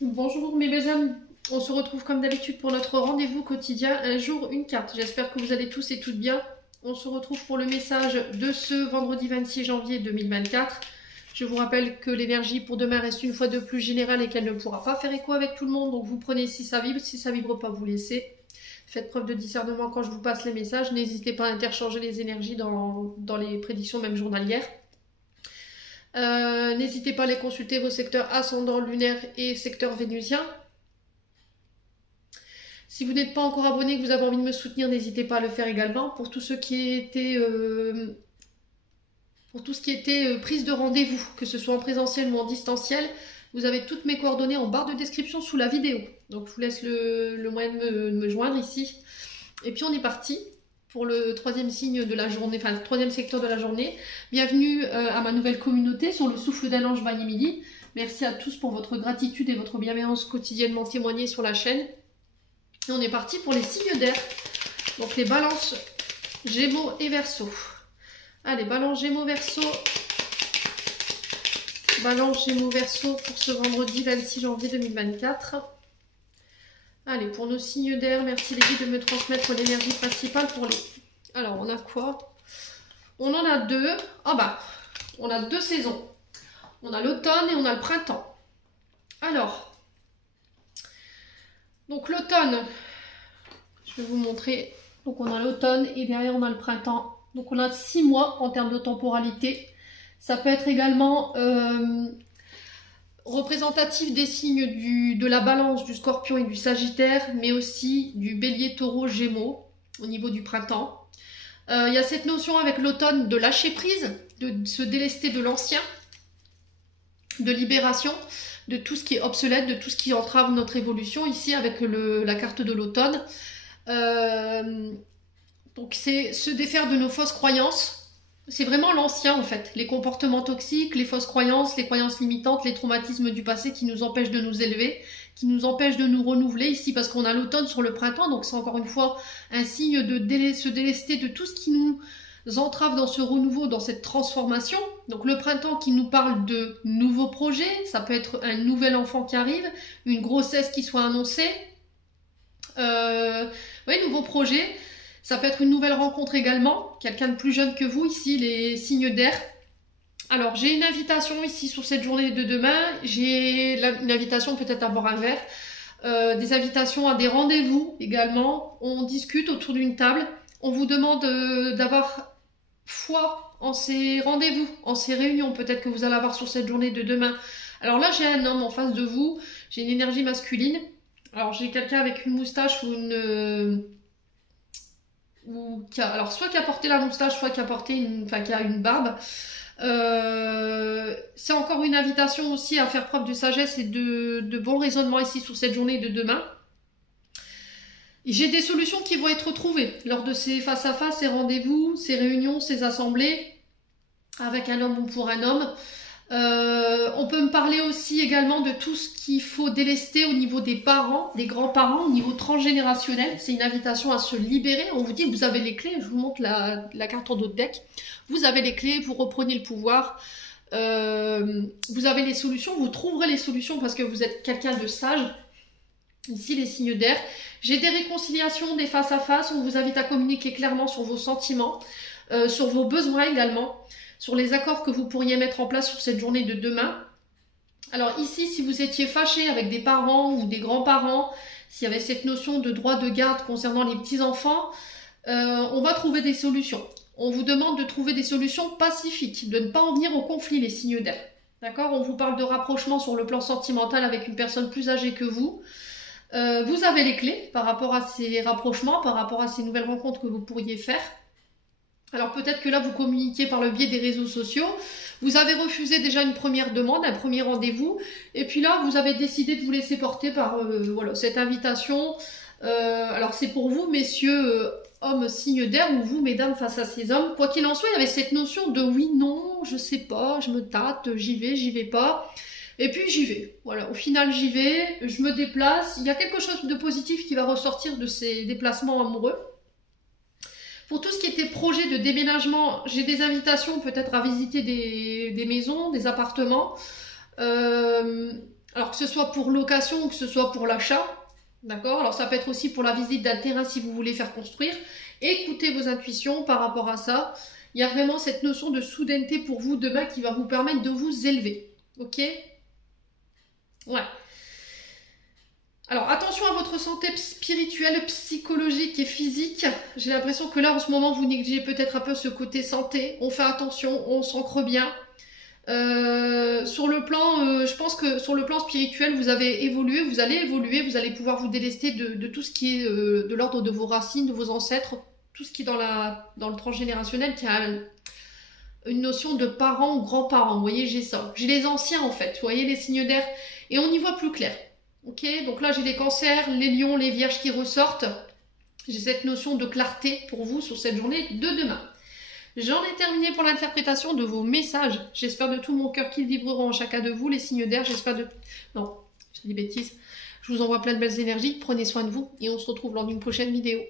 Bonjour mes belles âmes, on se retrouve comme d'habitude pour notre rendez-vous quotidien, un jour une carte. J'espère que vous allez tous et toutes bien. On se retrouve pour le message de ce vendredi 26 janvier 2024. Je vous rappelle que l'énergie pour demain reste une fois de plus générale et qu'elle ne pourra pas faire écho avec tout le monde. Donc vous prenez si ça vibre pas, vous laissez. Faites preuve de discernement quand je vous passe les messages. N'hésitez pas à interchanger les énergies dans les prédictions même journalières. N'hésitez pas à aller consulter vos secteurs ascendant lunaire et secteur vénusien. Si vous n'êtes pas encore abonné, que vous avez envie de me soutenir, n'hésitez pas à le faire également. Pour tout ce qui était prise de rendez-vous, que ce soit en présentiel ou en distanciel, vous avez toutes mes coordonnées en barre de description sous la vidéo. Donc je vous laisse le moyen de me joindre ici. Et puis on est parti pour le troisième signe de la journée, enfin le troisième secteur de la journée. Bienvenue à ma nouvelle communauté sur le souffle d'un ange by Emily. Merci à tous pour votre gratitude et votre bienveillance quotidiennement témoignée sur la chaîne. Et on est parti pour les signes d'air. Donc les balances, Gémeaux et Verseau. Allez, balance Gémeaux, Verseau. Balance Gémeaux, Verseau pour ce vendredi 26 janvier 2024. Allez, pour nos signes d'air, merci les guides de me transmettre l'énergie principale pour les... Alors, on a quoi? On en a deux. Ah bah, on a deux saisons. On a l'automne et on a le printemps. Alors, donc l'automne, je vais vous montrer. Donc on a l'automne et derrière on a le printemps. Donc on a 6 mois en termes de temporalité. Ça peut être également... représentatif des signes de la balance, du scorpion et du sagittaire, mais aussi du bélier, taureau, gémeaux au niveau du printemps. Il y a cette notion avec l'automne de lâcher prise, de se délester de l'ancien, de libération, de tout ce qui est obsolète, de tout ce qui entrave notre évolution, ici avec la carte de l'automne. Donc c'est se défaire de nos fausses croyances. C'est vraiment l'ancien en fait, les comportements toxiques, les fausses croyances, les croyances limitantes, les traumatismes du passé qui nous empêchent de nous élever, qui nous empêchent de nous renouveler ici parce qu'on a l'automne sur le printemps, donc c'est encore une fois un signe de se délester de tout ce qui nous entrave dans ce renouveau, dans cette transformation. Donc le printemps qui nous parle de nouveaux projets, ça peut être un nouvel enfant qui arrive, une grossesse qui soit annoncée, nouveaux projets. Ça peut être une nouvelle rencontre également, quelqu'un de plus jeune que vous, ici les signes d'air. Alors j'ai une invitation ici sur cette journée de demain, j'ai une invitation peut-être à boire un verre, des invitations à des rendez-vous également, on discute autour d'une table, on vous demande d'avoir foi en ces rendez-vous, en ces réunions peut-être que vous allez avoir sur cette journée de demain. Alors là j'ai un homme en face de vous, j'ai une énergie masculine, alors j'ai quelqu'un avec une moustache ou une... alors soit qui a porté la moustache, soit qui a porté qui a une barbe. C'est encore une invitation aussi à faire preuve de sagesse et de bon raisonnement ici sur cette journée de demain. J'ai des solutions qui vont être trouvées lors de ces face-à-face, ces rendez-vous, ces réunions, ces assemblées, avec un homme ou pour un homme. On peut me parler aussi également de tout ce qu'il faut délester au niveau des parents, des grands-parents, au niveau transgénérationnel. C'est une invitation à se libérer. On vous dit que vous avez les clés. Je vous montre la carte en dos de deck. Vous avez les clés, vous reprenez le pouvoir. Vous avez les solutions, vous trouverez les solutions parce que vous êtes quelqu'un de sage. Ici, les signes d'air. J'ai des réconciliations, des face-à-face. On vous invite à communiquer clairement sur vos sentiments, sur vos besoins également, sur les accords que vous pourriez mettre en place sur cette journée de demain. Alors ici, si vous étiez fâché avec des parents ou des grands-parents, s'il y avait cette notion de droit de garde concernant les petits-enfants, on va trouver des solutions. On vous demande de trouver des solutions pacifiques, de ne pas en venir au conflit, les signes d'air. D'accord? On vous parle de rapprochement sur le plan sentimental avec une personne plus âgée que vous. Vous avez les clés par rapport à ces rapprochements, par rapport à ces nouvelles rencontres que vous pourriez faire. Alors peut-être que là, vous communiquez par le biais des réseaux sociaux. Vous avez refusé déjà une première demande, un premier rendez-vous. Et puis là, vous avez décidé de vous laisser porter par voilà, cette invitation. Alors c'est pour vous, messieurs, hommes, signes d'air, ou vous, mesdames, face à ces hommes. Quoi qu'il en soit, il y avait cette notion de oui, non, je sais pas, je me tâte, j'y vais pas. Et puis j'y vais. Voilà, au final, j'y vais, je me déplace. Il y a quelque chose de positif qui va ressortir de ces déplacements amoureux. Pour tout ce qui était projet de déménagement, j'ai des invitations peut-être à visiter des maisons, des appartements. Alors que ce soit pour location ou que ce soit pour l'achat, d'accord? Alors ça peut être aussi pour la visite d'un terrain si vous voulez faire construire. Écoutez vos intuitions par rapport à ça. Il y a vraiment cette notion de soudaineté pour vous demain qui va vous permettre de vous élever. Ok? Ouais. Alors attention à votre santé spirituelle, psychologique et physique. J'ai l'impression que là en ce moment vous négligez peut-être un peu ce côté santé. On fait attention, on s'ancre bien. Je pense que sur le plan spirituel, vous avez évolué, vous allez évoluer, vous allez pouvoir vous délester de tout ce qui est de l'ordre de vos racines, de vos ancêtres, tout ce qui est dans le transgénérationnel, qui a une notion de parents ou grands-parents. Vous voyez, j'ai ça. J'ai les anciens en fait, vous voyez les signes d'air, et on y voit plus clair. Ok, donc là j'ai les cancers, les lions, les vierges qui ressortent. J'ai cette notion de clarté pour vous sur cette journée de demain. J'en ai terminé pour l'interprétation de vos messages. J'espère de tout mon cœur qu'ils vibreront en chacun de vous, les signes d'air. J'espère de... Non, j'ai des bêtises. Je vous envoie plein de belles énergies. Prenez soin de vous et on se retrouve lors d'une prochaine vidéo.